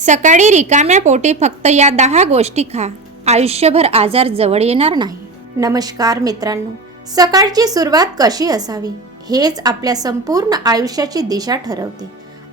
सकाळी रिकाम्या पोटी फक्त या 10 गोष्टी खा, आयुष्यभर आजार जवळ येणार नाही. नमस्कार मित्रांनो, सकाळची सुरुवात कशी असावी हेच आपल्या संपूर्ण आयुष्याची दिशा ठरवते.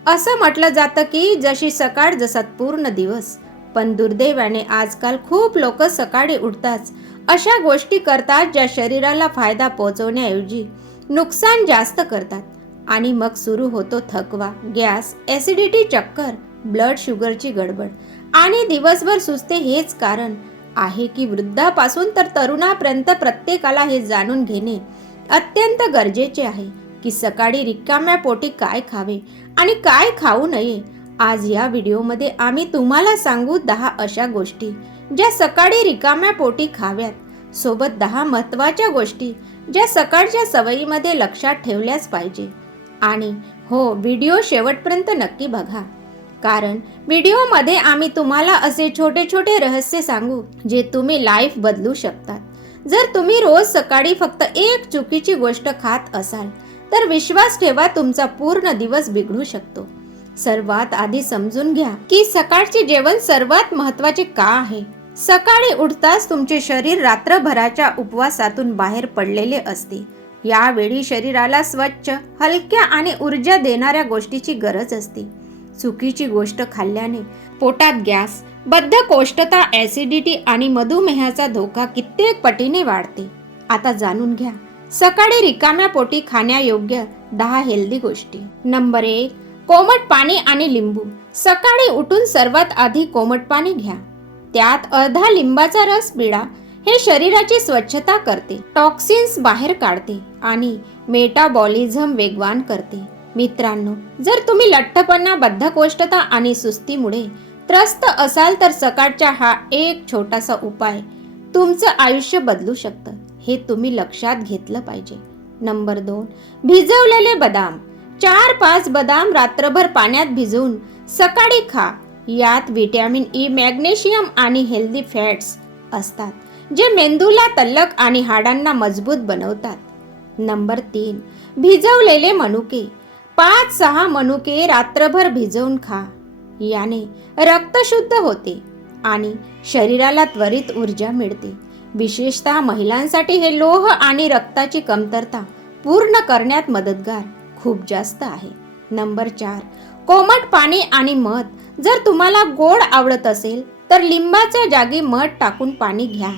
असं म्हटलं जातं की जशी सकाळ जसा पूर्ण दिवस. पण दुर्दैवाने आजकाल खूप लोक सकाळी उठताच अशा गोष्टी करतात ज्या शरीराला फायदा पोहोचवण्याऐवजी नुकसान जास्त करतात. आणि मग सुरू होतो थकवा, गॅस, ॲसिडिटी, चक्कर, ब्लड शुगरची गडबड आणि दिवसभर सुस्ते. हेच कारण आहे की वृद्धापासून तर तरुणापर्यंत प्रत्येकाला हे जाणून घेणे अत्यंत गरजेचे आहे की सकाळी रिकाम्या पोटी काय खावे आणि काय खाऊ नये. आज या व्हिडिओमध्ये आम्ही तुम्हाला सांगू 10 अशा गोष्टी ज्या सकाळी रिकाम्या पोटी खाव्यात. सोबत 10 महत्त्वाच्या गोष्टी ज्या सकाळच्या सवयीमध्ये लक्षात ठेवल्याच पाहिजे. आणि हो, व्हिडिओ शेवटपर्यंत नक्की बघा, कारण व्हिडिओमध्ये आम्ही तुम्हाला असे छोटे छोटे रहस्य सांगू जे तुम्ही लाईफ बदलू शकतात. जर तुम्ही रोज सकाळी फक्त एक चुकीची गोष्ट खात असाल तर विश्वास ठेवा, तुमचा पूर्ण दिवस बिघडू शकतो. सर्वात आधी समजून घ्या की सकाळचे जेवण सर्वात महत्त्वाचे का आहे. सकाळी उठताच तुमचे शरीर रात्रभराच्या उपवासातून बाहेर पडलेले असते. यावेळी शरीराला स्वच्छ, हलक्या आणि ऊर्जा देणाऱ्या गोष्टीची गरज असते. चुकीची गोष्ट खाल्ल्याने पोटात गॅस, बद्धकोष्ठता, ॲसिडिटी आणि मधुमेहाचा धोका कित्येक पटीने वाढते. आता जाणून घ्या सकाळी रिकाम्या पोटी खाण्यायोग्य 10 हेल्दी गोष्टी. नंबर 1, कोमट पाणी आणि लिंबू. सकाळी उठून सर्वात आधी कोमट पाणी घ्या. त्यात अर्धा लिंबाचा रस पिळा. हे शरीराची स्वच्छता करते, टॉक्सिन्स बाहेर काढते आणि मेटाबॉलिझम वेगवान करते. मित्रांनो, जर तुम्ही लठ्ठपणा, बद्धकोष्ठता आणि सुस्तीमुळे त्रस्त असाल तर सकाळचा हा एक छोटासा उपाय तुमचं आयुष्य बदलू शकतं. हे तुम्ही लक्षात घेतलं पाहिजे. नंबर 2, भिजवलेले बदाम. 4-5 बदाम रात्रभर पाण्यात भिजवून सकाळी खा. यात व्हिटॅमिन ई, मॅग्नेशियम आणि हेल्दी फॅट्स असतात जे मेंदूला तल्लख आणि हाडांना मजबूत बनवतात. नंबर 3, भिजवलेले मनुके. 5-6 मनुके रात्रभर भिजवून खा. याने रक्त शुद्ध होते आणि शरीराला त्वरित ऊर्जा मिळते. विशेषतः महिलांसाठी हे लोह आणि रक्ताची कमतरता पूर्ण करण्यात मदतगार खूप जास्त आहे. नंबर 4, कोमट पाणी आणि मध. जर तुम्हाला गोड आवडत असेल तर लिंबाच्या जागी मध टाकून पाणी घ्या.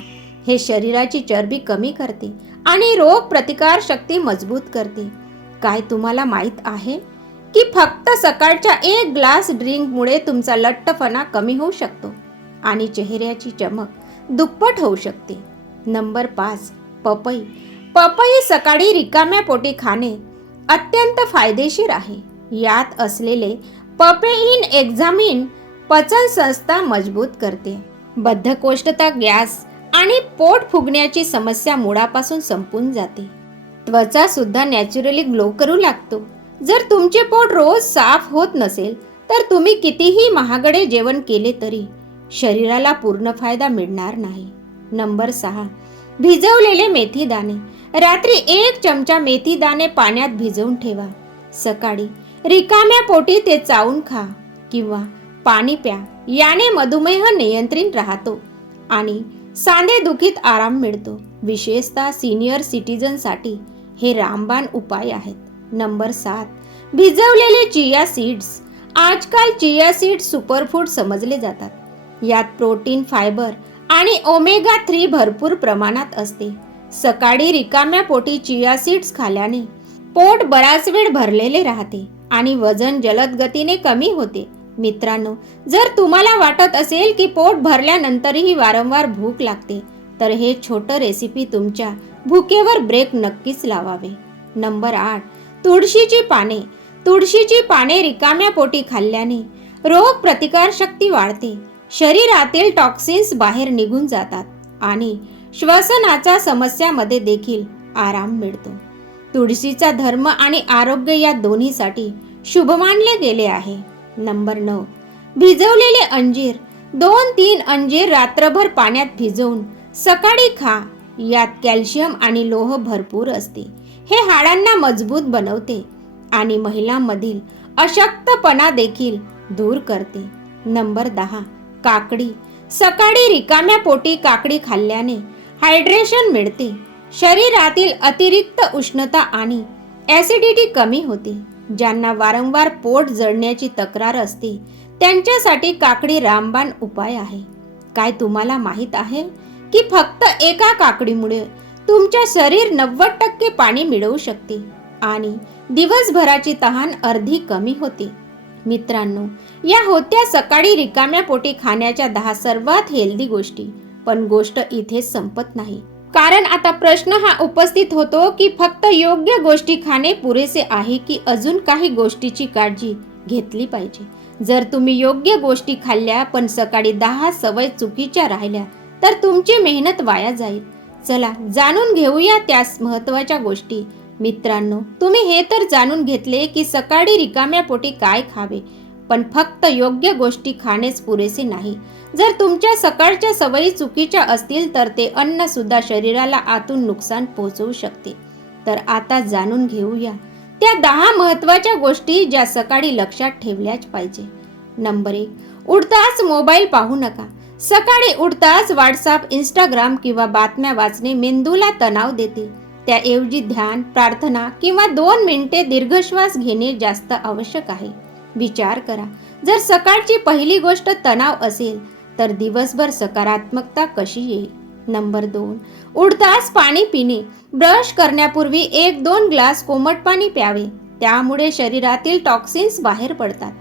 हे शरीराची चरबी कमी करते आणि रोग प्रतिकार शक्ती मजबूत करते. काय तुम्हाला माहीत आहे की फक्त सकाळच्या 1 ग्लास ड्रिंकमुळे तुमचा लठ्ठपणा कमी होऊ शकतो आणि चेहऱ्याची चमक दुप्पट होऊ शकते. नंबर 5, पपई. पपई सकाळी रिकाम्या पोटी खाणे अत्यंत फायदेशीर आहे. यात असलेले पपेइन एक्झामिन पचन संस्था मजबूत करते. बद्धकोष्ठता, गॅस आणि पोट फुगण्याची समस्या मुळापासून संपून जाते. त्वचा सुद्धा नॅचरली ग्लो करू लागतो. जर तुमचे पोट रोज साफ होत नसेल तर तुम्ही कितीही महागडे जेवण केले तरी शरीराला पूर्ण फायदा मिळणार नाही. नंबर 6, भिजवलेले मेथी दाणे. रात्री 1 चमचा मेथी दाणे पाण्यात भिजवून ठेवा. सकाळी रिकाम्या पोटी ते चावून खा किंवा पाणी प्या. याने मधुमेह नियंत्रित राहतो आणि सांधेदुखीत आराम मिळतो. विशेषतः सिनियर सिटीजनसाठी हे रामबाण उपाय आहेत. नंबर 7, भिजवलेले चिया सीड्स. आजकाल चिया सीड्स सुपरफूड समजले जातात. यात प्रोटीन, फायबर आणि ओमेगा 3 भरपूर प्रमाणात असते. सकाळी रिकाम्या पोटी चिया सीड्स खाल्याने पोट बराच वेळ भरलेले राहते आणि वजन जलद गतीने कमी होते. मित्रांनो, जर तुम्हाला वाटत असेल की पोट भरल्यानंतरही वारंवार भूक लागते तर हे छोटं रेसिपी तुमच्या भुकेवर ब्रेक नक्कीच लावावे. नंबर 8, तुळशीची पाने. तुळशीची पाने रिकाम्या पोटी खाल्ल्याने रोग प्रतिकार शक्ती वाढते. शरीरातील टॉक्सिन्स बाहेर निघून जातात आणि श्वसनाच्या समस्यामध्ये देखील आराम मिळतो. तुळशीचा धर्म आणि आरोग्य या दोन्हीसाठी शुभ मानले गेले आहे. नंबर 9, भिजवलेले अंजीर. 2-3 अंजीर रात्रभर पाण्यात भिजवून सकाळी खा. यात कॅल्शियम आणि लोह भरपूर असते. हे हाडांना मजबूत बनवते आणि महिलांमधील अशक्तपणा देखील दूर करते. नंबर 10. काकडी. सकाळी रिकाम्या पोटी काकडी खाल्ल्याने हायड्रेशन मिळते, शरीरातील अतिरिक्त उष्णता आणि ॲसिडिटी कमी होते. ज्यांना वारंवार पोट जळण्याची तक्रार असते त्यांच्यासाठी काकडी रामबाण उपाय आहे. काय तुम्हाला माहीत आहे की फक्त एका काकडीमुळे तुमच्या शरीर 90% पाणी मिळवू शकते आणि दिवसभराची तहान अर्धी कमी होते. मित्रांनो, या होत्या सकाळी रिकाम्या पोटी खाण्याच्या 10 सर्वात हेल्दी गोष्टी. पण गोष्ट इथेच संपत नाही, कारण आता प्रश्न हा उपस्थित होतो की फक्त योग्य गोष्टी खाणे पुरेसे आहे की अजून काही गोष्टीची काळजी घेतली पाहिजे. जर तुम्ही योग्य गोष्टी खाल्ल्या पण सकाळी 10 सवय चुकीच्या राहिल्या तर तुमची मेहनत वाया जाईल. चला जाणून घेऊया त्या महत्त्वाच्या गोष्टी. मित्रांनो, तुम्ही हे तर जाणून घेतले की सकाळी रिकाम्या पोटी काय खावे, पण फक्त योग्य गोष्टी खाणेच पुरेसे नाही. जर तुमच्या सकाळच्या सवयी चुकीच्या असतील तर ते अन्न सुद्धा शरीराला आतून नुकसान पोहोचवू शकते. तर आता जाणून घेऊया त्या 10 महत्त्वाच्या गोष्टी ज्या सकाळी लक्षात ठेवल्याच पाहिजे. नंबर 1. उठताच मोबाईल पाहू नका. सकाळी उठताच व्हॉट्सअप, इंस्टाग्राम किंवा बातम्या वाचणे मेंदूला तणाव देते. त्याऐवजी ध्यान, प्रार्थना किंवा 2 मिनिटे दीर्घश्वास घेणे जास्त आवश्यक आहे. विचार करा, जर सकाळची पहिली गोष्ट तणाव असेल तर दिवसभर सकारात्मकता कशी येईल? नंबर 2. उठताच पाणी पिणे. ब्रश करण्यापूर्वी 1-2 ग्लास कोमट पाणी प्यावे. त्यामुळे शरीरातील टॉक्सिन्स बाहेर पडतात.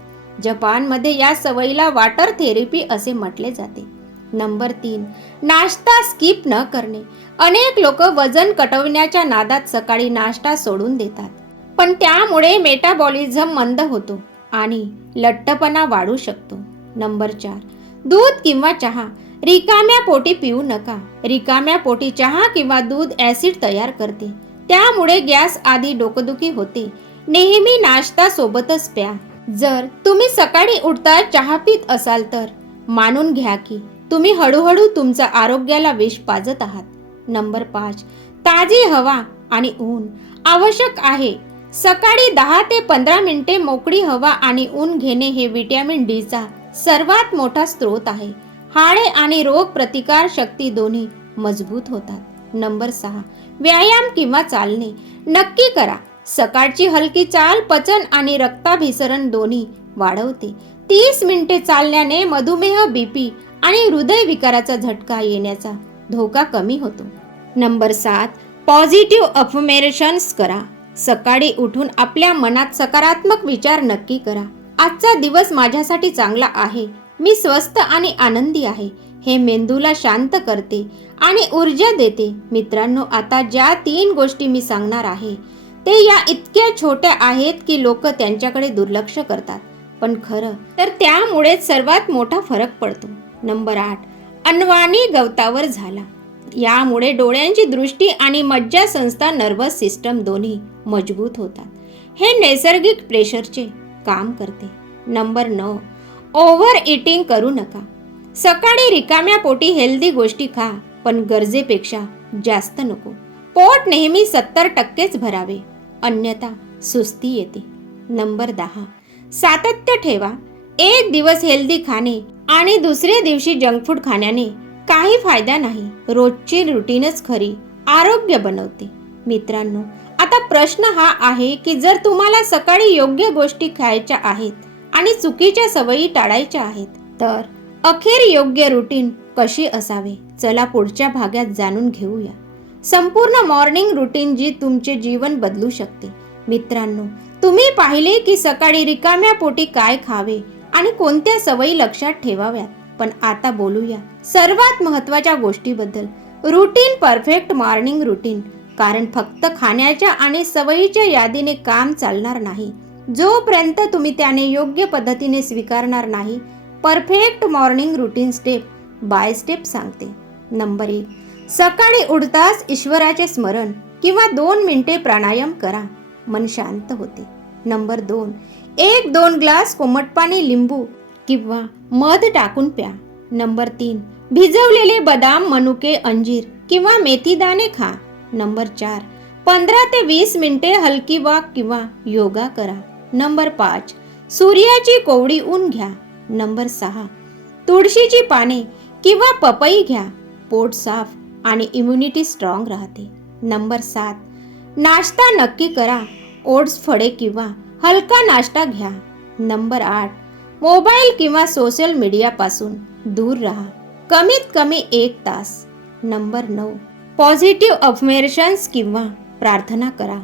जपानमध्ये या सवयीला वॉटर थेरपी असे म्हटले जाते. नंबर 3. नाश्ता स्किप न करणे. अनेक लोक वजन कटवण्याच्या नादात सकाळी नाश्ता सोडून देतात, पण त्यामुळे मेटाबॉलिझम मंद होतो आणि लठ्ठपणा वाढू शकतो. नंबर 4. दूध किंवा चहा. रिकाम्या पोटी पिऊ नका. रिकाम्या पोटी चहा किंवा दूध ॲसिड तयार करते, त्यामुळे गॅस आदी डोकेदुखी होते. नेहमी नाश्ता सोबतच प्या. जर तुम्ही सकाळी उठता चहा पीत असाल तर मानून घ्या की तुम्ही हळूहळू तुमच्या आरोग्याला विष पाजत आहात. नंबर 5. ताजी हवा आणि ऊन आवश्यक आहे. सकाळी 10 ते 15 मिनिटे मोकळी हवा आणि ऊन घेणे हे व्हिटॅमिन डीचा सर्वात मोठा स्रोत आहे. हाडे आणि रोग प्रतिकार शक्ती दोन्ही मजबूत होतात. नंबर 6. व्यायाम किंवा चालणे नक्की करा. सकाळची हलकी चाल पचन आणि रक्ताभिसरण दोन्ही वाढवते. 30 मिनिटे चालल्याने मधुमेह, बीपी आणि हृदयविकाराचा झटका येण्याचा धोका कमी होतो. नंबर 7. पॉझिटिव्ह अफर्मेशन्स करा. सकाळी उठून आपल्या मनात सकारात्मक विचार नक्की करा. आजचा दिवस माझ्यासाठी चांगला आहे, मी स्वस्थ आणि आनंदी आहे. हे मेंदूला शांत करते आणि ऊर्जा देते. मित्रांनो, आता ज्या 3 गोष्टी मी सांगणार आहे ते या इतक्या छोट्या आहेत की लोक त्यांच्याकडे दुर्लक्ष करतात, पण खरं तर त्यामुळेच सर्वात मोठा फरक पडतो. नंबर 8. अनवाणी गवतावर झाला. यामुळे डोळ्यांची दृष्टी आणि मज्जासंस्था नर्वस सिस्टम दोन्ही मजबूत होतात. हे नैसर्गिक प्रेशरचे काम करते. नंबर 9. ओव्हर इटिंग करू नका. सकाळी रिकाम्या पोटी हेल्दी गोष्टी खा, पण गरजेपेक्षा जास्त नको. पोट नेहमी 70%च भरावे, अन्यथा सुस्ती येते. नंबर 10. सातत्य ठेवा. एक दिवस हेल्दी खाणे आणि दुसऱ्या दिवशी जंक फूड खाण्याने काही फायदा नाही. रोजची रुटीनच खरी आरोग्य बनवते. मित्रांनो, आता प्रश्न हा आहे की जर तुम्हाला सकाळी योग्य गोष्टी खायच्या आहेत आणि चुकीच्या सवयी टाळायच्या आहेत तर अखेर योग्य रुटीन कशी असावे? चला पुढच्या भागात जाणून घेऊया. संपूर्ण मॉर्निंग रुटीन जी तुमचे जीवन बदलू शकते. मित्रांनो, तुम्ही पाहिले की सकाळी रिकाम्या पोटी काय खावे आणि कोणत्या सवयी लक्षात ठेवाव्यात. पण आता बोलूया सर्वात महत्त्वाच्या गोष्टीबद्दल, रुटीन. Perfect morning routine. कारण फक्त खाण्याच्या आणि सवयीच्या यादीने काम चालणार नाही जोपर्यंत तुम्ही त्याने योग्य पद्धतीने स्वीकारणार नाही. Perfect morning routine step by step सांगते. नंबर 1. सकाळी उठताच ईश्वराचे स्मरण किंवा 2 मिनिटे प्राणायाम करा, मन शांत होते. नंबर 2. 1-2 ग्लास कोमट पाणी लिंबू किंवा मध टाकून प्या. नंबर 3. भिजवलेले बदाम, मनुके, अंजीर किंवा मेथीदाणे खा. नंबर 4. 15 ते 20 मिनिटे हलकी वॉक किंवा योगा करा. नंबर 5. सूर्याची कोवळी ऊन घ्या. नंबर 6, तुळशीची पाने किंवा पपई घ्या. पोट साफ आणि इम्युनिटी स्ट्रॉंग राहते. नंबर 7, नाश्ता नक्की करा. ओट्स, फळे किंवा हलका नाश्ता घ्या. नंबर 8, मोबाईल किंवा सोशल मीडियापासून दूर राहा. कमीत कमी 1 तास. नंबर 9, पॉझिटिव्ह अफर्मेशन्स किंवा प्रार्थना करा.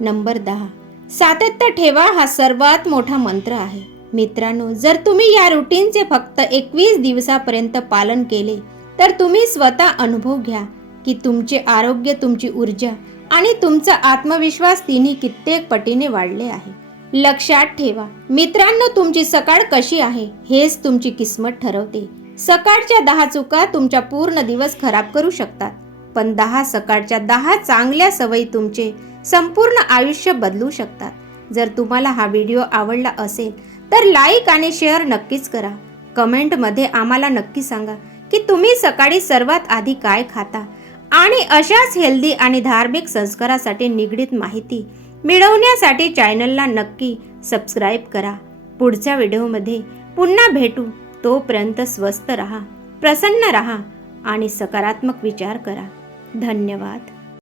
नंबर 10, सातत्य ठेवा. हा सर्वात मोठा मंत्र आहे. मित्रांनो, जर तुम्ही या रुटीनचे फक्त 21 दिवसापर्यंत पालन केले तर तुम्ही स्वतः अनुभव घ्या की तुमचे आरोग्य, तुमची ऊर्जा आणि तुमचा आत्मविश्वास तिन्ही कित्येक पटीने वाढले आहे. लक्षात ठेवा मित्रांनो, तुमची सकाळ कशी आहे हेच तुमची किस्मत ठरवते. सकाळच्या 10 चुका तुमचा पूर्ण दिवस खराब करू शकतात, पण 10 सकाळच्या 10 चांगल्या सवयी तुमचे संपूर्ण आयुष्य बदलू शकतात. जर तुम्हाला हा व्हिडिओ आवडला असेल तर लाईक आणि शेअर नक्कीच करा. कमेंटमध्ये आम्हाला नक्की सांगा की तुम्ही सकाळी सर्वात आधी काय खाता आणि अशाच हेल्दी आणि धार्मिक संस्कारासाठी निगडीत माहिती मिळवण्यासाठी चॅनलला नक्की सबस्क्राईब करा. पुढच्या व्हिडिओमध्ये पुन्हा भेटू. तोपर्यंत स्वस्थ रहा, प्रसन्न रहा आणि सकारात्मक विचार करा. धन्यवाद.